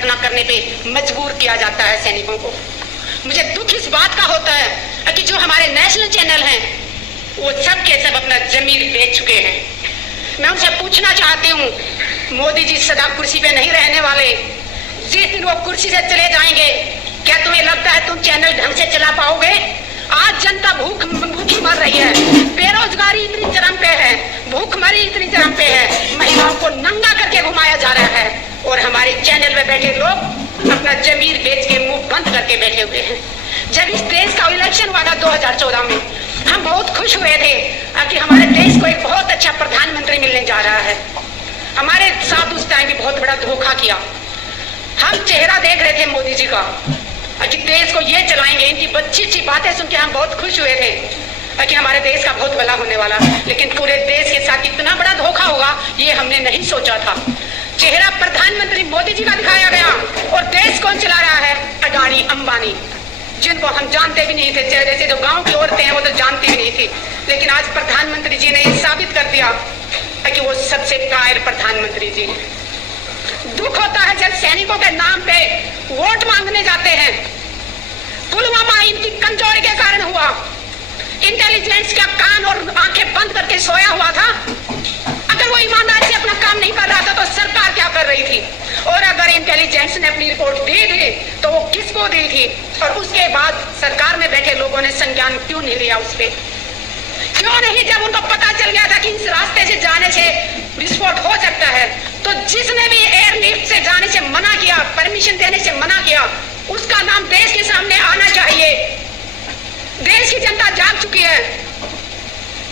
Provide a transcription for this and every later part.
घटना करने पे मजबूर किया जाता है सैनिकों को। मुझे दुख इस बात का होता है कि जो हमारे नेशनल चैनल हैं वो सब के सब अपना जमीर बेच चुके हैं। मैं उनसे पूछना चाहती हूँ, मोदी जी सदा कुर्सी पे नहीं रहने वाले, जिस दिन वो कुर्सी से चले जाएंगे क्या तुम्हें लगता है तुम चैनल ढंग से चला पाओगे? आज जनता भूखी मर रही है, बेरोजगारी इतनी चरम पे है, भूखमरी इतनी चरम पे है, महिलाओं को नंगा करके घुमाया जा रहा है और हमारे चैनल में बैठे लोग अपना जमीर बेच के मुंह बंद करके बैठे हुए हैं। जब इस देश का इलेक्शन हुआ था 2014 में, हम बहुत खुश हुए थे कि हमारे देश को एक बहुत अच्छा प्रधानमंत्री मिलने जा रहा है। हमारे साथ उस टाइम भी बहुत बड़ा धोखा किया। हम चेहरा देख रहे थे मोदी जी का कि देश को ये चलाएंगे, इनकी अच्छी अच्छी बातें सुन के हम बहुत खुश हुए थे कि हमारे देश का बहुत भला होने वाला, लेकिन पूरे देश के साथ इतना बड़ा धोखा होगा ये हमने नहीं सोचा था। चेहरा प्रधानमंत्री मोदी जी का दिखाया गया और देश कौन चला रहा है? अडानी अंबानी, जिनको हम जानते भी नहीं थे। जैसे जो गांव की औरतें हैं वो तो जानती भी नहीं थी, लेकिन आज प्रधानमंत्री जी ने ये साबित कर दिया कि वो सबसे कायर प्रधानमंत्री जी। दुख होता है जब सैनिकों के नाम पे वोट मांगने जाते हैं। पुलवामा इनकी कमजोरी के कारण हुआ। इंटेलिजेंस का कान और आंखें बंद करके सोया हुआ था। अगर वो ईमानदारी से अपना काम नहीं कर रहा था तो सरकार क्या कर रही थी? और अगर इंटेलिजेंस ने अपनी रिपोर्ट दी थी तो वो किसको दी थी? और उसके बाद सरकार में बैठे लोगों ने संज्ञान क्यों नहीं लिया उस पर? क्यों नहीं? जब उनको पता चल गया था कि इस रास्ते से जाने से विस्फोट हो सकता है, तो जिसने भी एयरलिफ्ट से जाने से मना किया, परमिशन देने से मना किया, उसका नाम देश के सामने आना चाहिए। देश की जनता जाग चुकी है।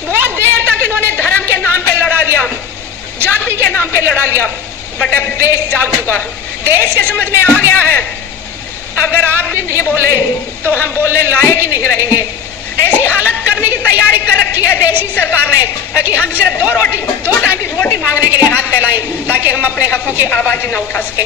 बहुत देर तक इन्होंने धर्म के नाम पे लड़ा लिया, जाति के नाम पे लड़ा लिया, बट अब देश जाग चुका है। देश के समझ में आ गया है अगर आप भी नहीं बोले तो हम बोलने लायक ही नहीं रहेंगे। ऐसी हालत करने की तैयारी कर रखी है देश की सरकार ने कि हम सिर्फ दो टाइम की रोटी मांगने के लिए हाथ फैलाएं ताकि हम अपने हकों की आवाज न उठा सके।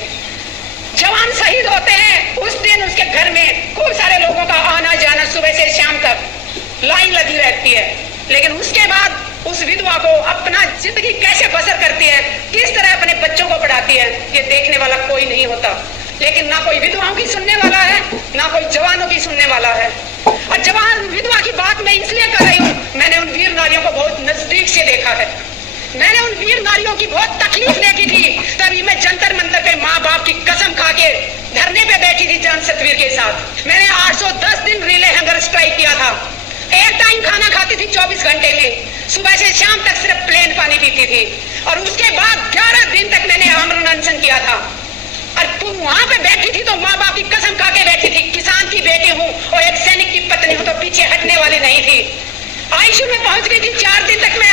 जवान शहीद होते हैं उस दिन उसके घर में खूब सारे लोगों का आना जाना, सुबह से शाम तक लाइन लगी रहती है, लेकिन उसके बाद उस विधवा को अपना जिंदगी कैसे बसर करती है, किस तरह अपने बच्चों को पढ़ाती है, ये देखने वाला कोई नहीं होता। लेकिन ना कोई विधवाओं की सुनने वाला है, ना कोई जवानों की सुनने वाला है। और जवान विधवा की बात मैं इसलिए कर रही हूँ, मैंने उन वीर नारियों को बहुत नजदीक से देखा है। मैंने उन वीर नारियों की बहुत तकलीफ देखी थी, तभी मैं जंतर मंतर पे माँ बाप की कसम खा के धरने पे बैठी थी जान सतवीर के साथ। मैंने 810 दिन रिले हंगर स्ट्राइक किया था। एक टाइम खाना खाती थी 24 घंटे में, सुबह से शाम तक सिर्फ प्लेन पानी पीती थी, और उसके बाद 11 दिन तक मैंने आमरण अनशन किया था। और तुम वहां पे बैठी थी तो माँ बाप की कसम खा के बैठी थी, किसान की बेटी हूँ और एक सैनिक की पत्नी हूँ तो पीछे हटने वाली नहीं थी। आईसीयू में पहुंच गई थी, 4 दिन तक मैं